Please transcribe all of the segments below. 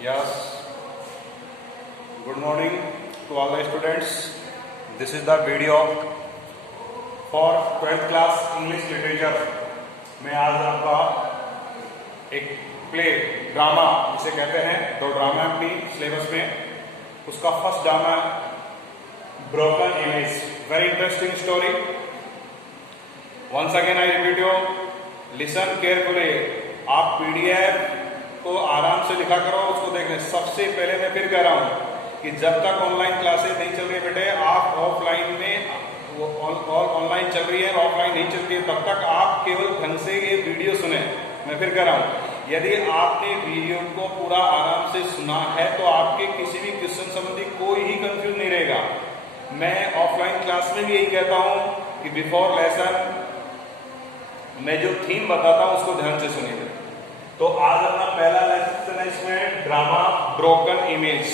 Yes, good morning to all the students. This is the video for 12th class English literature. मैं आज आपका एक play drama जिसे कहते हैं, दो ड्रामा अपनी सिलेबस में, उसका first drama broken image. Very interesting story. Once again I repeat you, listen carefully. आप पीडीएफ को आराम से लिखा करो, उसको देखने. सबसे पहले मैं फिर कह रहा हूं कि जब तक ऑनलाइन क्लासेस नहीं चल रही बेटे, आप ऑफलाइन में ऑनलाइन चल रही है, ऑफलाइन नहीं चल रही है, तब तक आप केवल ढंग से ये वीडियो सुने. मैं फिर कह रहा हूं, यदि आपने वीडियो को पूरा आराम से सुना है तो आपके किसी भी क्वेश्चन संबंधी कोई ही कंफ्यूज नहीं रहेगा. मैं ऑफलाइन क्लास में भी यही कहता हूं कि बिफोर लेसन मैं जो थीम बताता हूं उसको ध्यान से सुनिए. तो आज अपना पहला लेसन है इसमें ड्रामा ब्रोकन इमेज.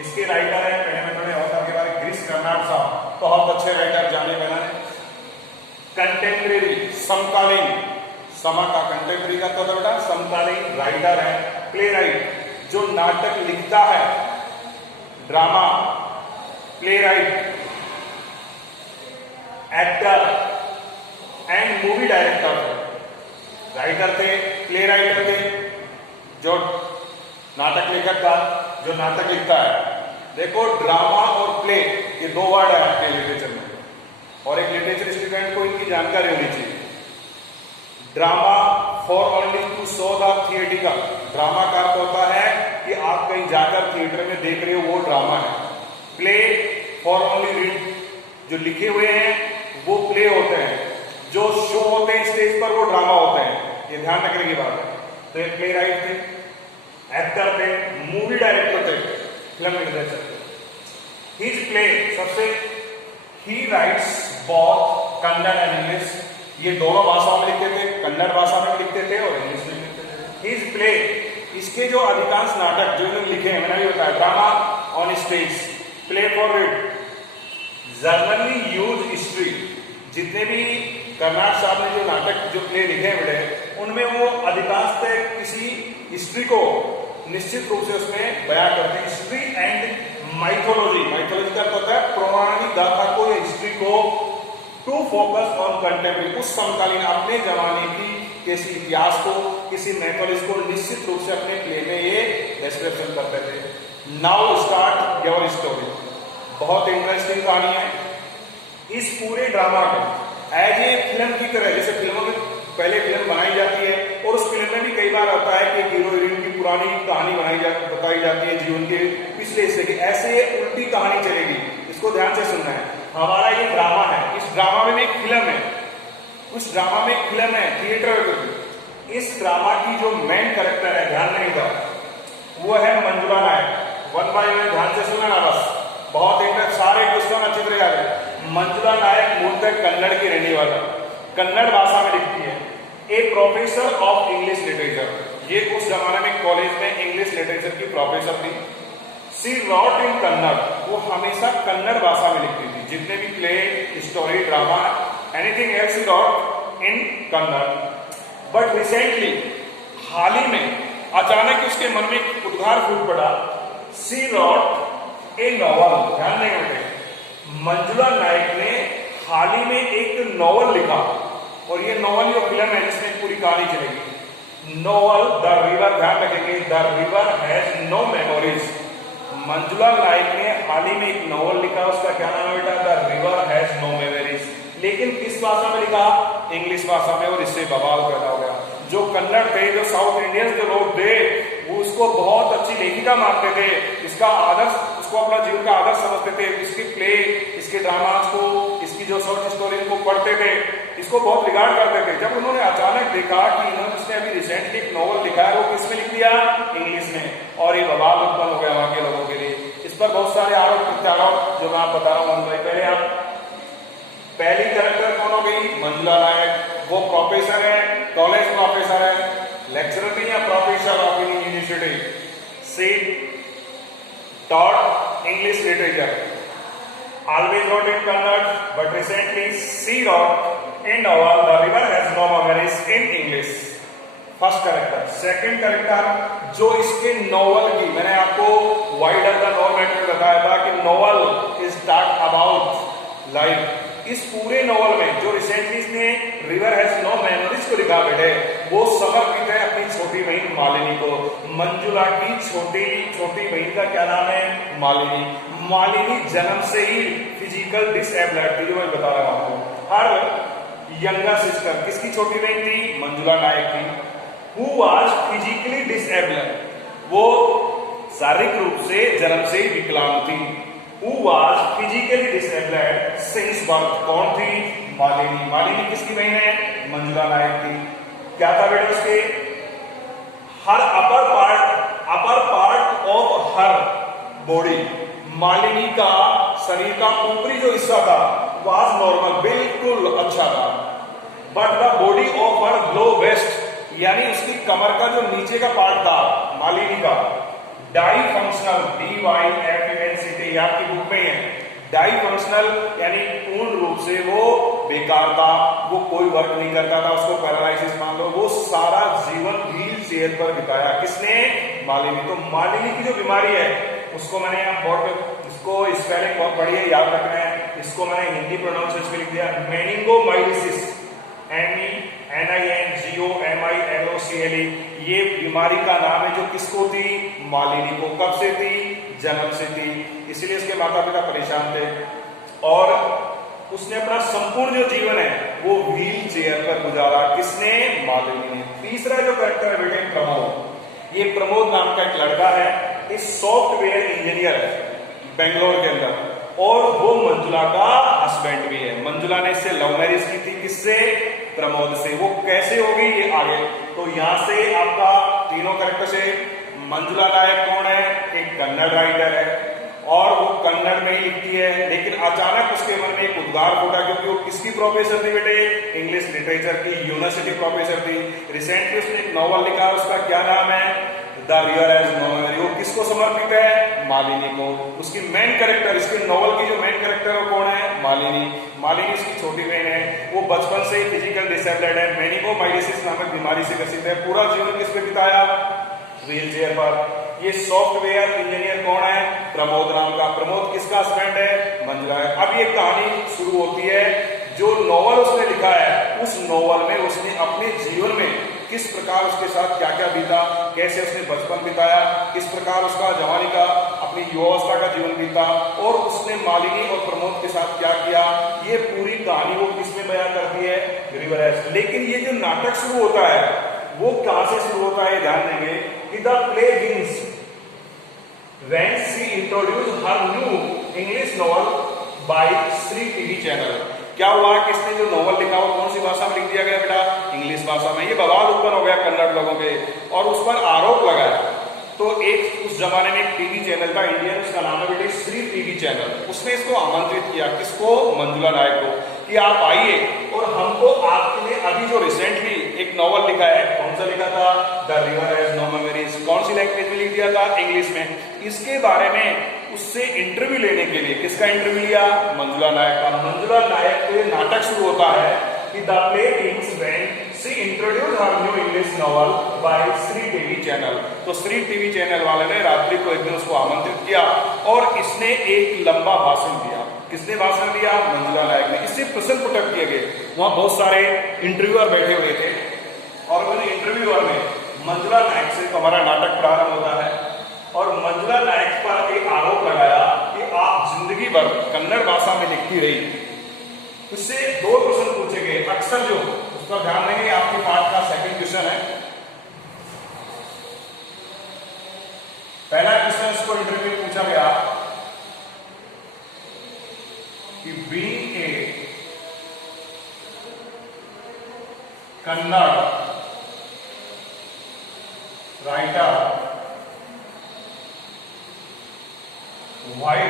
इसके राइटर है, पहले मैं थोड़े ऑथर के बारे में, गिरीश कर्नाड साहब, बहुत अच्छे राइटर, जाने माने. कंटेम्प्रेरी, समकालीन, समा का कंटेम्प्रेरी का तो बेटा समकालीन राइटर है, प्ले राइट, जो नाटक लिखता है, drama, play right, actor and movie director. Writer थे, प्ले राइटर थे, जो नाटक लेखक था, जो नाटक लिखता है. देखो, ड्रामा और प्ले ये दो वर्ड है आपके लिटरेचर में, और एक लिटरेचर स्टूडेंट को इनकी जानकारी होनी चाहिए. Drama for only to show the theatrical. Drama का अर्थ होता है कि आप कहीं जाकर थिएटर में देख रहे हो, वो ड्रामा है. प्ले फॉर ओनली रीड, जो लिखे हुए हैं वो प्ले होते हैं, जो शो होते हैं स्टेज पर वो ड्रामा होते हैं. ये ध्यान रखने की बात है. तो ये प्ले राइट थे, एक्टर थे, मूवी डायरेक्टर थे, फिल्म निर्देशक थे. हिज प्ले सबसे, ही rights both Kannada and English. ये दोनों भाषाओं में लिखते थे, कन्नड़ भाषा में लिखते थे और इंग्लिश में लिखते थे. हिज प्ले, इसके जो अधिकांश नाटक जो इन्होंने लिखे हैं, मैंने भी बताया, drama on stage, play for read, generally use history. जितने भी कर्नाड साहब ने जो नाटक, जो प्ले लिखे हैं बेटे, उनमें वो अधिकांश किसी हिस्ट्री को निश्चित रूप से उसमें बयां करते हैं. History and mythology. माइथोलॉजी का होता है पौराणिक गाथा को या हिस्ट्री को, टू फोकस ऑन कंटेम्प्रेरी, उस समकालीन अपने जमाने की किसी इतिहास को, किसी माइथोलॉजी को निश्चित रूप से अपने प्ले में ये डिस्क्रिप्शन करते थे. Now start your story. बहुत इंटरेस्टिंग कहानी है. इस पूरे ड्रामा को एज ए फिल्म की तरह, जैसे फिल्मों में पहले फिल्म बनाई जाती है, और उस फिल्म में भी कई बार आता है कि हीरो हीरोइन की पुरानी कहानी बताई जाती है, जीवन के पिछले हिस्से की, ऐसे उल्टी कहानी चलेगी. इसको ध्यान से सुनना है. हमारा ये ड्रामा है, इस ड्रामा में एक फिल्म है, उस ड्रामा में एक फिल्म है, थिएटर. इस ड्रामा की जो मेन कैरेक्टर है, ध्यान नहीं था, वो है मंजुला नायक. वन बाय वन ध्यान से सुना ना, बस बहुत इंटरेस्ट, सारे क्वेश्चन अच्छी तरह याद है. मंजुला नायक मूलतः कन्नड़ की रहने वाला, कन्नड़ भाषा में लिखती है. ए प्रोफेसर ऑफ इंग्लिश लिटरेचर. ये उस जमाने में कॉलेज में इंग्लिश लिटरेचर की प्रोफेसर थी. सी रॉट इन कन्नड़, वो हमेशा कन्नड़ भाषा में लिखती थी. जितने भी play, story, drama, anything else she wrote in Kannada. But recently, हाल ही में अचानक उसके मन में एक उद्गार फूट पड़ा. She wrote a novel. ध्यान देंगे, मंजुला नायक ने हाल ही में एक नॉवल लिखा, और ये नॉवल जो फिल्म है जिसमें पूरी कहानी चलेगी. Novel the river. ध्यान रखेंगे, the river has no memories. Manjula Nayak ने हाल ही में एक नॉवल लिखा, उसका क्या नाम है बेटा? The river has no memories. लेकिन किस भाषा में लिखा? इंग्लिश भाषा में. और इससे बवाल पैदा हो गया. जो कन्नड़ थे, जो साउथ इंडियन जो लोग थे, वो उसको बहुत अच्छी लेखिका मानते थे, इसका आदर्श, उसको अपना जीवन का आदर्श समझते थे. इसके प्ले, इसके ड्रामास को, इसकी जो शॉर्ट स्टोरी को पढ़ते थे, इसको बहुत रिगार्ड करते थे. जब उन्होंने अचानक देखा कि इन्होंने अभी रिसेंटली एक नॉवल लिखा है, वो किस में लिख दिया? इंग्लिश में. और ये बवाल उत्पन्न हो गया वहां के लोगों के लिए. इस पर बहुत सारे आरोप प्रत्यारोप जो मैं आप बता रहा हूँ. पहले आप, पहली कैरेक्टर कौन हो गई? मंजुला नायक. वो प्रोफेसर है, कॉलेज प्रोफेसर है, लेक्चरर नहीं है, professor of university. She taught English literature. Always wrote in Kannada, but recently she wrote in novel The River Has No Memories in English. First character. Second character जो इसके novel की, मैंने आपको wide of the novel में बताया था कि novel is talk about life. इस पूरे नॉवल में जो रिसेंटली इसने रिवर हैज नो मेमोरीज को लिखा बेटे, वो समर्पित है अपनी छोटी बहन मालिनी को। मंजुला की छोटी बहन का क्या नाम है? मालिनी। मालिनी जन्म से ही फिजिकल डिसेबल्ड थी, जो मैं बता रहा हूं आपको। हर यंगर सिस्टर किसकी छोटी बहन थी? मंजुला नायक की। हु वाज फिजिकली डिसेबल्ड, वो शारीरिक रूप से जन्म से ही विकलांग थी। Who was physically disabled since birth, कौन थी? मालिनी। मालिनी किसकी बहन है? मंजुला नायक की। क्या था बेटा उसके? Her upper part of her body, Malini का शरीर का ऊपरी जो हिस्सा था was नॉर्मल, बिल्कुल अच्छा था। But the body of her low waist, यानी उसकी कमर का जो नीचे का पार्ट था मालिनी का, डाई फंक्शनल, DYFUNCT आपकी बुक में है। डाई फंक्शनल यानी पूर्ण रूप से वो बेकार था, वो कोई वर्क नहीं करता था, उसको पैरालिसिस मान लो। वो सारा जीवन व्हील चेयर पर बिताया। किसने? मालिनी। तो मालिनी की जो बीमारी है उसको मैंने यहाँ बहुत, इसको स्पेलिंग बहुत बढ़िया याद रखना है। इसको मैंने हिंदी प्रोनाउंसिएशन में लिख दिया मेनिंगोमाइलिसिस, MENINGOMILOCLE। ये बीमारी का नाम है जो किसको थी? मालिनी को। कब से थी? जन्म से थी। इसलिए उसके माता पिता परेशान थे और उसने अपना संपूर्ण जो जीवन है वो व्हील चेयर पर गुजारा। किसने? मालिनी ने। तीसरा जो कैरेक्टर है बेटे प्रमोद। ये प्रमोद नाम का एक लड़का है, एक सॉफ्टवेयर इंजीनियर है बेंगलोर के अंदर, और वो मंजुला का हस्बैंड भी है। मंजुला ने इससे लव मैरिज की थी। किससे? प्रमोद से। वो कैसे होगी ये आगे। तो यहां से आपका तीनों कैरेक्टर से, मंजुला नायक कौन है? एक कन्नड़ राइटर है और वो कन्नड़ में ही लिखती है, लेकिन अचानक उसके मन में एक उद्गार फूटा, क्योंकि वो किसकी प्रोफेसर थी बेटे? इंग्लिश लिटरेचर की यूनिवर्सिटी प्रोफेसर थी। रिसेंटली उसने एक नॉवल लिखा, उसका क्या नाम है? The river has no memory. वो किसको समर्पित है? मालिनी को। उसकी मेन कैरेक्टर, इसके नॉवल की जो मेन कैरेक्टर है वो कौन है? मालिनी। मालिनी इसकी छोटी बहन है। वो बचपन से ही फिजिकल डिसेबल्ड है, मेनिंगोमाइलिसिस नामक बीमारी से ग्रसित है। पूरा जीवन किस पे बिताया? व्हील चेयर पर। ये सॉफ्टवेयर इंजीनियर कौन है? प्रमोद नाम का। प्रमोद किसका हस्बैंड है? मंजुला है। अब ये कहानी शुरू होती है। जो नॉवल उसने लिखा है उस नॉवल में उसने अपने जीवन में किस प्रकार उसके साथ क्या क्या बीता, कैसे उसने बचपन बिताया, किस प्रकार उसका जवानी का, अपनी युवावस्था का जीवन बीता, और उसने मालिनी और प्रमोद के साथ क्या किया, ये पूरी कहानी वो किसमें बयां करती है? River has. लेकिन ये जो नाटक शुरू होता है वो कहां से शुरू होता है? ध्यान देंगे कि the play begins when she introduce her new English novel bye Shri TV channel. क्या हुआ? किसने जो नॉवल लिखा वो कौन सी भाषा में लिख दिया गया बेटा? इंग्लिश भाषा में। ये बवाल उत्पन्न हो गया कन्नड़ लोगों के और उस पर आरोप लगाया। तो एक उस जमाने में एक टीवी चैनल था इंडियन, उसका नाम है बेटे श्री टीवी चैनल। उसने इसको आमंत्रित किया, किसको? मंजुला नायक को, कि आप आइए और हमको आपके लिए अभी जो रिसेंटली एक नॉवल लिखा है, कौन सा लिखा था? The river has no memories. कौन सी लैंग्वेज में लिख दिया था? इंग्लिश में। इसके बारे में उससे इंटरव्यू लेने के लिए, किसका इंटरव्यू लिया? मंजुला नायक का। मंजुला नायक को ये नाटक शुरू होता है कि the play begins when she introduce her new English novel bye Shri TV channel. तो श्री टीवी चैनल वाले ने रात्रि को एक दिन उसको आमंत्रित किया और इसने एक लंबा भाषण दिया। किसने भाषण दिया? मंजुला नायक ने। इससे प्रश्न पुटक किए गए। वहां बहुत सारे इंटरव्यूअर बैठे हुए थे और उन इंटरव्यूअर में मंजुला नायक से हमारा नाटक प्रारंभ होता है और मंजुला नायक पर एक आरोप लगाया कि आप जिंदगी भर कन्नड़ भाषा में लिखती रही। उससे दो प्रश्न पूछे गए अक्सर, जो उस पर ध्यान देंगे। आपके पाठ का सेकंड क्वेश्चन है। पहला क्वेश्चन उसको इंटरव्यू में पूछा गया कि being a Kannada writer, why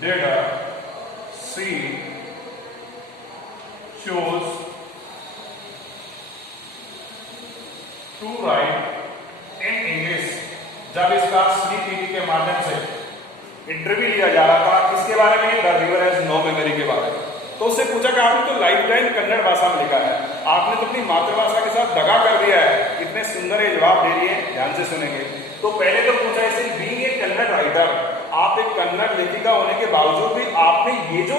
did she choose to write in English? जब इसका श्री टीवी के माध्यम से इंटरव्यू लिया जा रहा था, किसके बारे में? The river has no memory के बारे में। तो उससे पूछा कि आपने तो लाइफ टाइम कन्नड़ भाषा में लिखा है, आपने तो अपनी मातृभाषा के साथ दगा कर दिया है। इतने सुंदर ये जवाब दे रही है, ध्यान से सुनेंगे। तो पहले तो पूछा इसे, बीइंग ए कन्नड़ राइटर, आप एक कन्नड़ लेखिका होने के बावजूद भी आपने ये जो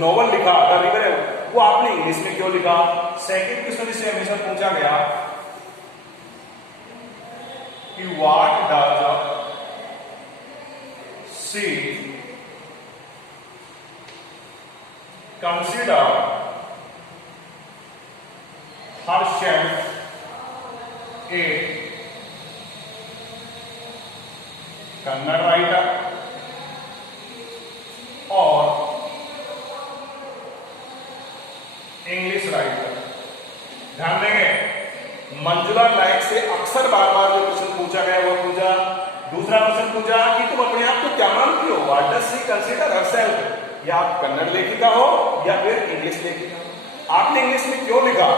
नॉवल लिखा द रिवर है वो आपने इंग्लिश में क्यों लिखा। सेकंड क्वेश्चन इससे हमेशा पूछा गया कि what does she consider herself a Kannada writer और इंग्लिश राइटर। ध्यान देंगे, मंजुला नायक से अक्सर बार बार जो क्वेश्चन पूछा गया वो पूछा। दूसरा क्वेश्चन पूछा कि तुम अपने आप को क्या मानती हो, what does she consider herself, या आप कन्नड़ लेखिका हो या फिर इंग्लिश लेखिका हो। आपने इंग्लिश में क्यों लिखा,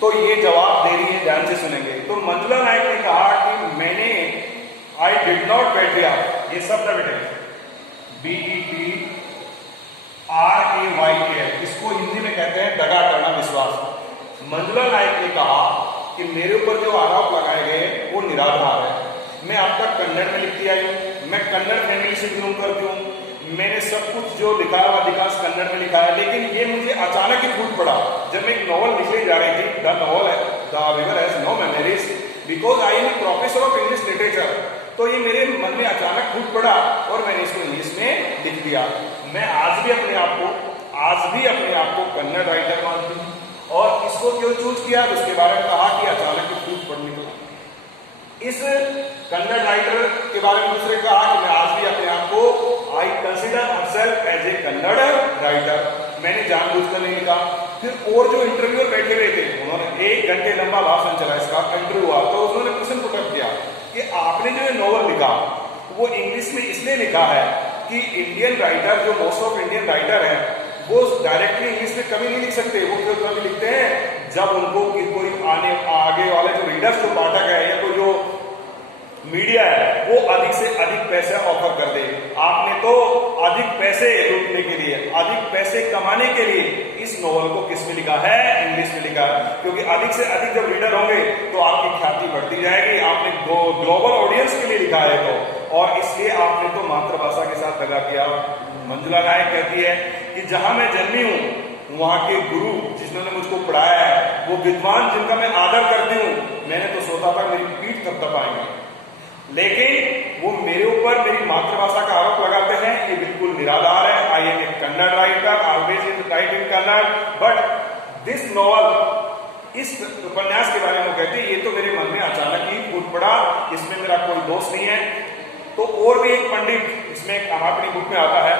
तो ये जवाब दे रही है, ध्यान से सुनेंगे। तो मंजुला नायक ने कहा कि मैंने आई डिड नॉट बैठिया, ये शब्द बेटे BETRAYL, इसको हिंदी में कहते हैं दगा करना, विश्वास। मंजुला नायक ने कहा कि मेरे ऊपर जो आरोप लगाए गए वो निराधार है। मैं अब तक कन्नड़ में लिखती आई हूँ, मैं कन्नड़ फैमिली से बिलोंग करती हूँ, मैंने सब कुछ जो लिखा हुआ अधिकांश कन्नड़ में लिखा है, लेकिन ये मुझे अचानक ही फूट पड़ा जब मैं एक नॉवल लिखने जा रही थी। द नॉवल है the river has no memories because I am professor of English literature. तो ये मेरे मन में अचानक फूट पड़ा और मैंने इसको इंग्लिश में लिख दिया। मैं आज भी अपने आप को कन्नड़ राइटर मानती हूँ। और इसको क्यों चूज किया, उसके बारे में कहा कि अचानक ही फूट पड़ने को। इस कन्नड़ राइटर के बारे में दूसरे कहा कि मैं आज भी अपने आप को I consider herself as a Kannada writer. मैंने जानबूझकर नहीं लिखा। फिर और जो इंटरव्यूअर बैठे हुए थे उन्होंने 1 घंटे लंबा भाषण चला, इसका इंटरव्यू हुआ, तो उन्होंने क्वेश्चन पुटअप किया कि आपने जो ये नॉवल लिखा वो इंग्लिश में इसलिए लिखा है कि इंडियन राइटर जो मोस्ट ऑफ इंडियन राइटर है वो डायरेक्टली इंग्लिश में कभी नहीं लिख सकते। वो क्यों कभी लिखते हैं जब उनको कोई आगे वाले जो रीडर्स जो पाठक है या कोई जो मीडिया है वो अधिक से अधिक पैसा ऑफर कर दे। आपने तो अधिक पैसे लूटने के लिए, अधिक पैसे कमाने के लिए इस नॉवल को किस में लिखा है, इंग्लिश में लिखा है। क्योंकि अधिक से अधिक जब रीडर होंगे तो आपकी ख्याति बढ़ती जाएगी। आपने ग्लोबल ऑडियंस के लिए लिखा है तो, और इसलिए आपने तो मातृभाषा के साथ दगा किया। मंजुला नायक कहती है कि जहां मैं जन्मी हूं वहां के गुरु जिन्होंने मुझको पढ़ाया है वो विद्वान जिनका मैं आदर करती हूँ, मैंने तो सोचा था मेरी पीठ थपथपाएंगे, लेकिन वो मेरे ऊपर मेरी मातृभाषा का आरोप लगाते हैं। ये बिल्कुल निराधार है। I am a Kannada writer, always in write in Kannada, but this novel, इस उपन्यास के बारे में कहती है ये तो मेरे मन में अचानक ही फूट पड़ा, इसमें मेरा कोई दोष नहीं है। तो और भी एक पंडित, इसमें अपनी बुक में आता है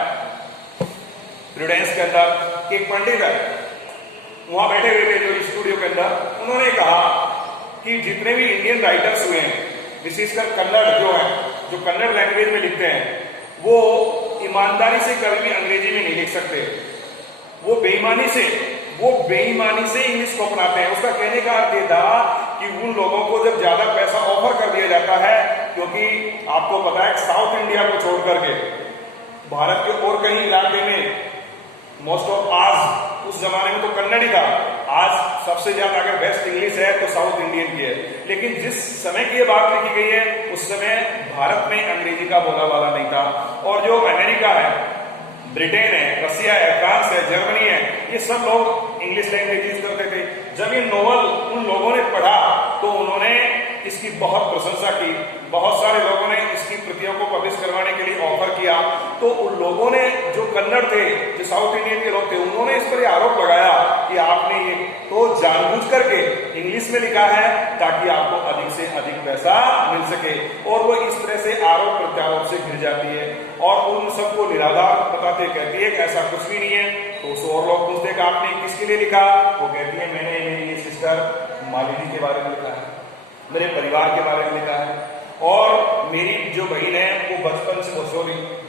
प्रूडेंस के अंदर, एक पंडित है वहां बैठे हुए थे जो स्टूडियो के अंदर, उन्होंने कहा कि जितने भी इंडियन राइटर्स हुए हैं विशेषकर कन्नड़ जो है, जो कन्नड़ लैंग्वेज में लिखते हैं, वो ईमानदारी से कभी भी अंग्रेजी में नहीं लिख सकते। वो बेईमानी से इंग्लिश को अपनाते हैं। उसका कहने का अर्थ ये था कि उन लोगों को जब ज्यादा पैसा ऑफर कर दिया जाता है, क्योंकि आपको पता है साउथ इंडिया को छोड़ करके भारत के और कहीं इलाके में मोस्ट ऑफ, आज उस जमाने में तो कन्नड़ ही था, आज सबसे ज्यादा अगर बेस्ट इंग्लिश है तो साउथ इंडियन की है। लेकिन जिस समय की ये बात लिखी गई है उस समय भारत में अंग्रेजी का बोला वाला नहीं था। और जो अमेरिका है, ब्रिटेन है, रसिया है, फ्रांस है, जर्मनी है, ये सब लोग इंग्लिश लैंग्वेज यूज करते थे। जब ये नॉवल उन लोगों ने पढ़ा तो उन्होंने इसकी बहुत प्रशंसा की। बहुत सारे लोगों ने इसकी प्रतियों को पब्लिश करवाने के लिए ऑफर किया। तो उन लोगों ने, जो कन्नड़ थे, जो साउथ इंडियन के लोग थे, उन्होंने इस पर आरोप लगाया कि आपने ये तो जानबूझ करके इंग्लिश में लिखा है ताकि आपको अधिक से अधिक पैसा मिल सके। और वो इस तरह से आरोप प्रत्यारोप से घिर जाती है और उन सबको निराधार बताते कहती है कि ऐसा कुछ भी नहीं है। तो उस और लोग पूछते कि आपने किसके लिए लिखा, वो कहती है मैंने मेरी सिस्टर मालिनी के बारे में लिखा है, मेरे परिवार के बारे में लिखा है, और मेरी जो बहन है वो बचपन से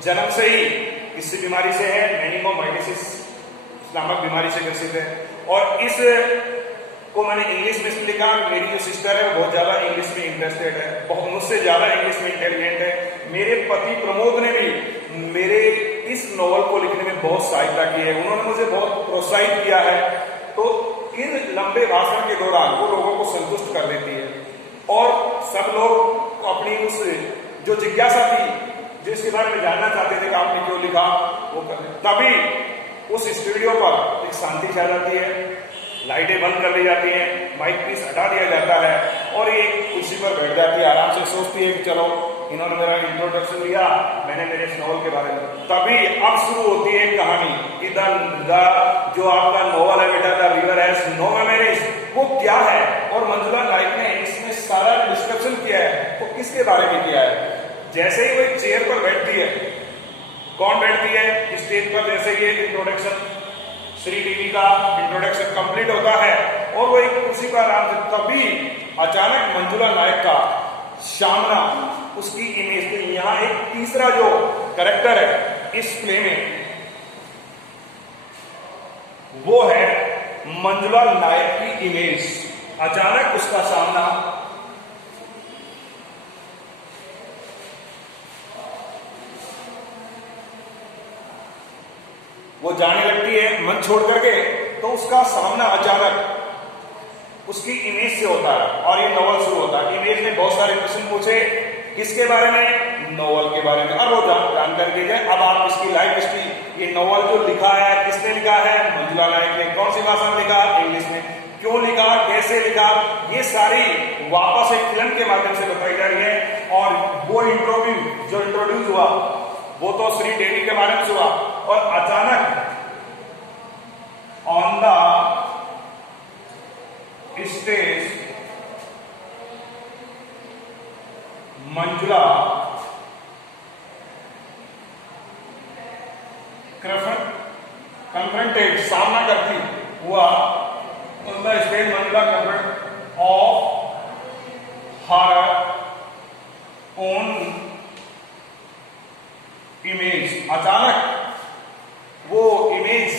जन्म से ही किस बीमारी से है, मेनिंगोमाइटिस नामक बीमारी से ग्रसित है। और इस को मैंने इंग्लिश में लिखा। मेरी जो सिस्टर है वो बहुत ज्यादा इंग्लिश में इंटरेस्टेड है, बहुत मुझसे ज्यादा इंग्लिश में इंटेलिजेंट है। मेरे पति प्रमोद ने भी मेरे इस नॉवल को लिखने में बहुत सहायता की है, उन्होंने मुझे बहुत प्रोत्साहित किया है। तो इन लंबे भाषण के दौरान वो लोगों को संतुष्ट कर देती है और सब लोग अपनी उस जो जिज्ञासा थी, जिसके बारे में जानना चाहते थे कि आपने क्यों लिखा, वो कर तभी उस स्टूडियो पर एक शांति छा जाती है, लाइटें बंद कर ली जाती हैं, माइक पीस हटा दिया जाता है और एक कुर्सी पर बैठ जाती है, आराम से सोचती है कि चलो इन्होंने मेरा इंट्रोडक्शन दिया, मैंने मेरे इस नॉवल के बारे में। तभी अब शुरू होती है कहानी कि जो आपका नॉवल है बेटा, the river has no memories, वो क्या है। और मंजुला नायक ने इसमें सारा डिस्क्रिप्शन किया है। तो किसके बारे में किया है? जैसे ही वो एक चेयर पर बैठती है, कौन बैठती है स्टेज पर, जैसे ये इंट्रोडक्शन श्री टीवी का इंट्रोडक्शन कंप्लीट होता है और वो एक कुर्सी पर आराम से, तभी अचानक मंजुला नायक का सामना उसकी इमेज पे, यहां एक तीसरा जो कैरेक्टर है इस प्ले में वो है मंजुला नायक की इमेज। अचानक उसका सामना वो जाने लगती है मन छोड़ करके, तो उसका सामना अचानक उसकी इमेज से होता है और ये नॉवल शुरू होता है। इमेज ने बहुत सारे क्वेश्चन पूछे, किसके बारे में? नॉवल के बारे में। अब वो जानकारी दी जाए। अब आप इसकी लाइफ हिस्ट्री, ये नॉवल जो लिखा है किसने लिखा है? मंजुला नायक ने। कौन सी भाषा में लिखा? इंग्लिश में। क्यों लिखा, कैसे लिखा, ये सारी वापस एक फिल्म के माध्यम से बताई जा रही है। और वो इंटरव्यू जो इंट्रोड्यूस हुआ वो तो श्री टीवी के माध्यम से हुआ और अचानक on the stage Manjula confronted, सामना करती हुआ, on the stage Manjula confront of her own image. अचानक वो इमेज,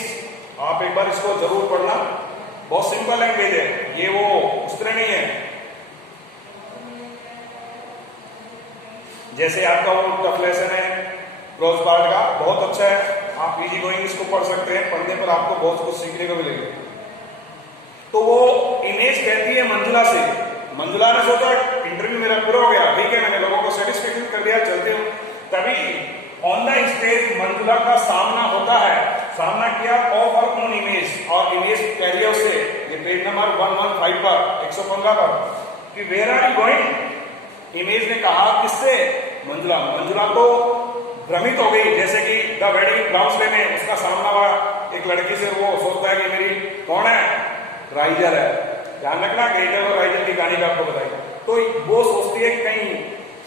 आप एक बार इसको जरूर पढ़ना, बहुत सिंपल लैंग्वेज है ये, वो उस तरह नहीं है जैसे आपका वो टफ लेसन है प्रोज पार्ट का, बहुत अच्छा है, आप इजी गोइंग इसको पढ़ सकते हैं, पढ़ने पर आपको बहुत कुछ सीखने को मिलेगा। तो वो इमेज कहती है मंजुला से, मंजुला ने सोचा इंटरव्यू मेरा पूरा हो गया, ठीक है, मैंने लोगों को सेटिस्फेक्शन कर दिया, चलते हूं। तभी ऑन द स्टेज मंजुला का सामना होता है, सामना किया ऑफ हर ओन इमेज, और इमेज कह दिया उससे, ये पेज नंबर 115 पर 115 पर, कि where are you going. Image ने कहा किससे? मंजुला। मंजुला तो भ्रमित हो गई, जैसे कि द वेडिंग ब्राउन्सले में उसका सामना हुआ एक लड़की से, वो सोचता है कि मेरी कौन है? राइजर है। ध्यान रखना, ग्रेटर और राइजर की कहानी आपको बताई। तो वो सोचती है कहीं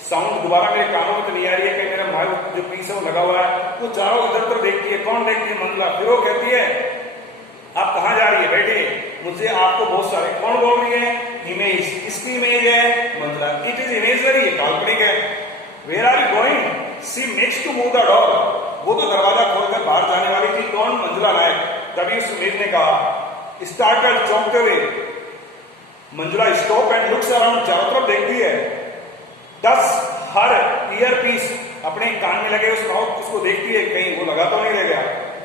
साउंड दोबारा मेरे कानों में तो नहीं आ रही है, कहीं मेरा माइक जो पीस है वो लगा हुआ है। वो चारों इधर उधर देखती है, कौन देखती है? मंजुला। फिर वो कहती है आप कहां जा रही है? बैठिए, मुझे आपको बहुत सारे, कौन बोल रही है? इमेज। किसकी इमेज है? मंजुला। इट इज इमेजरी, काल्पनिक है। Where are you going? She makes to move the door. वो तो दरवाजा खोलकर बाहर जाने वाली थी, कौन? मंजुला नायक। तभी उस इमेज ने कहा, स्टार्टेड, चौंकते हुए Manjula stop and looks around, चारों तरफ देखती है। दस हर ईयर पीस, अपने कान में लगे उस माउथ, उसको देखती है कहीं वो लगा तो नहीं रह गया।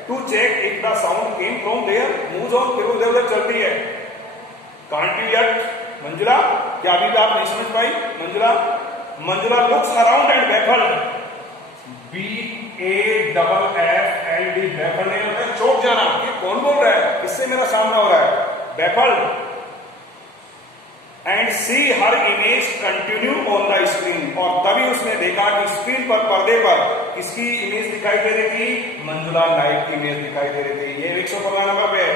To check if the sound came from there, moves on, फिर उधर उधर चलती है। Can't you yet? मंजुला, क्या अभी भी आप नहीं समझ पाई? Manjula. Manjula looks around and baffled, BAFFLD, baffled नहीं होता है चौंक जाना, ये कौन बोल रहा है? किससे मेरा सामना हो रहा है? Baffled. And she her image continue on the screen, और तभी उसने देखा कि स्क्रीन पर, पर्दे पर किसकी इमेज दिखाई दे रही थी? मंजुला नायक की इमेज दिखाई दे रही थी। ये 115 नंबर पे है।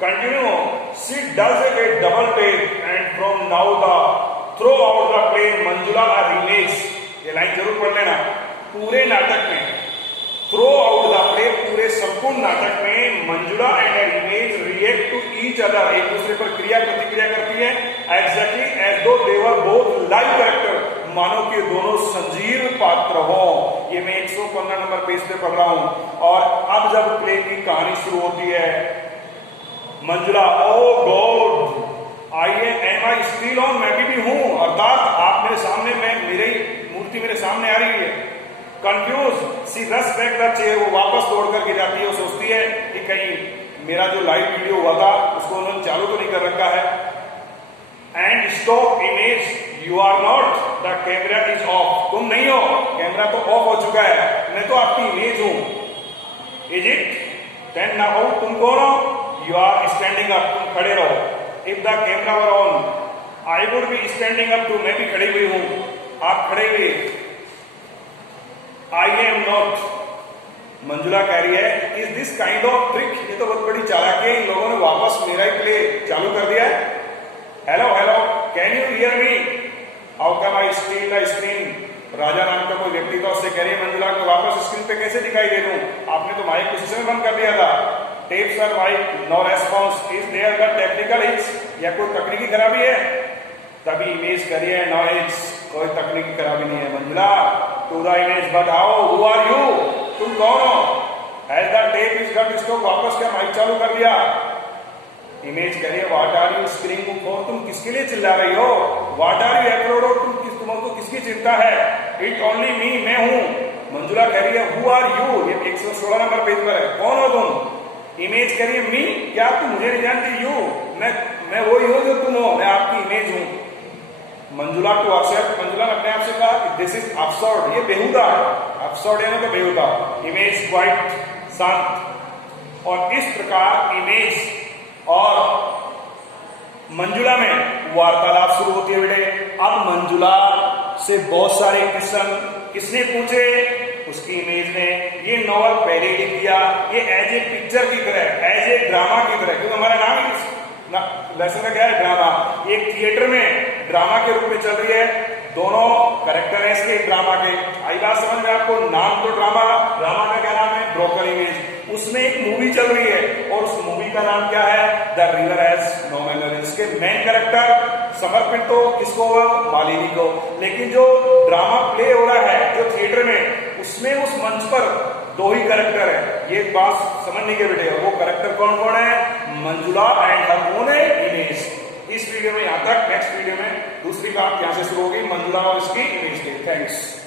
Continue, she does a double take and from now the throw out the play Manjula or image. ये लाइन जरूर पढ़ लेना। पूरे नाटक में थ्रो आउट द प्ले, पूरे संपूर्ण नाटक में Manjula and her image react to each other, एक दूसरे पर क्रिया प्रतिक्रिया करती है, एग्जैक्टली एज दो दे वर बोथ लाइव कैरेक्टर, मानो कि दोनों संजीव पात्र हो। ये मैं 115 नंबर पेज पे पढ़ रहा हूं। और अब जब प्ले की कहानी शुरू होती है, Manjula, oh God I am I still on, मैं भी हूं, अर्थात आप मेरे सामने, मैं मेरी मूर्ति मेरे सामने आ रही है। Confuse, she rush back the chair, वो वापस दौड़ करके जाती है, वो सोचती है कि कहीं मेरा जो लाइव वीडियो हुआ था उसको उन्होंने चालू तो नहीं कर रखा है। And stop image, you are not, the camera is off, तुम नहीं हो, कैमरा तो ऑफ हो चुका है, मैं तो आपकी इमेज हूं। Is it? देन नाउ तुम कौन हो? यू आर स्टैंडिंग अप, तुम खड़े रहो। If the camera were on I would be standing up too, मैं भी खड़ी हुई हूं, आप खड़े हुए। आई एम नॉट, मंजुला कह रही है, is this kind of trick, ये तो बहुत बड़ी चालाकी है, इन लोगों ने वापस मेरा ही प्ले चालू कर दिया है। Hello hello, can you hear me? How come I steal the screen? Raja नाम का कोई व्यक्ति तो उससे कह रही है मंजुला को वापस स्क्रीन पे कैसे दिखाई दे दूं, आपने तो माइक उसी समय बंद कर दिया था। Tape sir mike, no response, is there the technical hitch, या कोई तकनीकी खराबी है? तभी इमेज करिए नॉइज, कोई तकनीकी खराबी नहीं है। Manjula to the image, but how, who are you, तुम कौन हो? As the tape is got stop, वापस क्या माइक चालू कर दिया। इमेज करिए, what are you screening for, तुम किसके लिए चिल्ला रही हो? What are you afraid of, तुमको किसकी चिंता है? इट ओनली मी, मैं हूं। मंजुला कह रही है, हु आर यू, ये 116 नंबर पेज पर है, कौन हो तुम? इमेज करिए, मी, क्या तुम मुझे नहीं जानती? यू, मैं वही हूं जो तुम हो, मैं आपकी इमेज हूं। मंजुला टू एक्सेप्ट, मंजुला ने अपने आप से कहा कि दिस इज अब्सर्ड, ये बेहुदा है, अब्सर्ड यानी तो बेहुदा। इमेज क्वाइट, शांत। और इस प्रकार इमेज और मंजुला में वार्तालाप शुरू होती है बेटे। अब मंजुला से बहुत सारे क्वेश्चन किसने पूछे? उसकी इमेज ने। ये नॉवल पहले ही लिख दिया, ये एज ए पिक्चर की तरह, एज ए ड्रामा की तरह, क्योंकि हमारा नाम लेसन का क्या है? ड्रामा। एक थिएटर में ड्रामा के रूप में चल रही है, दोनों कैरेक्टर है इसके ड्रामा के। आई बात समझ में आपको? नाम तो ड्रामा, ड्रामा का क्या नाम है? Broken image. उसमें एक मूवी चल रही है और उस मूवी का नाम क्या है? The river has no memory. उसके मेन कैरेक्टर समर्पित तो किसको होगा? मालिनी को। लेकिन जो ड्रामा प्ले हो रहा है जो थिएटर में, उसमें उस मंच पर दो ही कैरेक्टर है। ये बात समझने के बेटे, वो कैरेक्टर कौन कौन है? Manjula and her own image. इस वीडियो में यहां तक, नेक्स्ट वीडियो में दूसरी बात यहां से शुरू होगी, मंजुला और इसकी इमेज की। थैंक्स।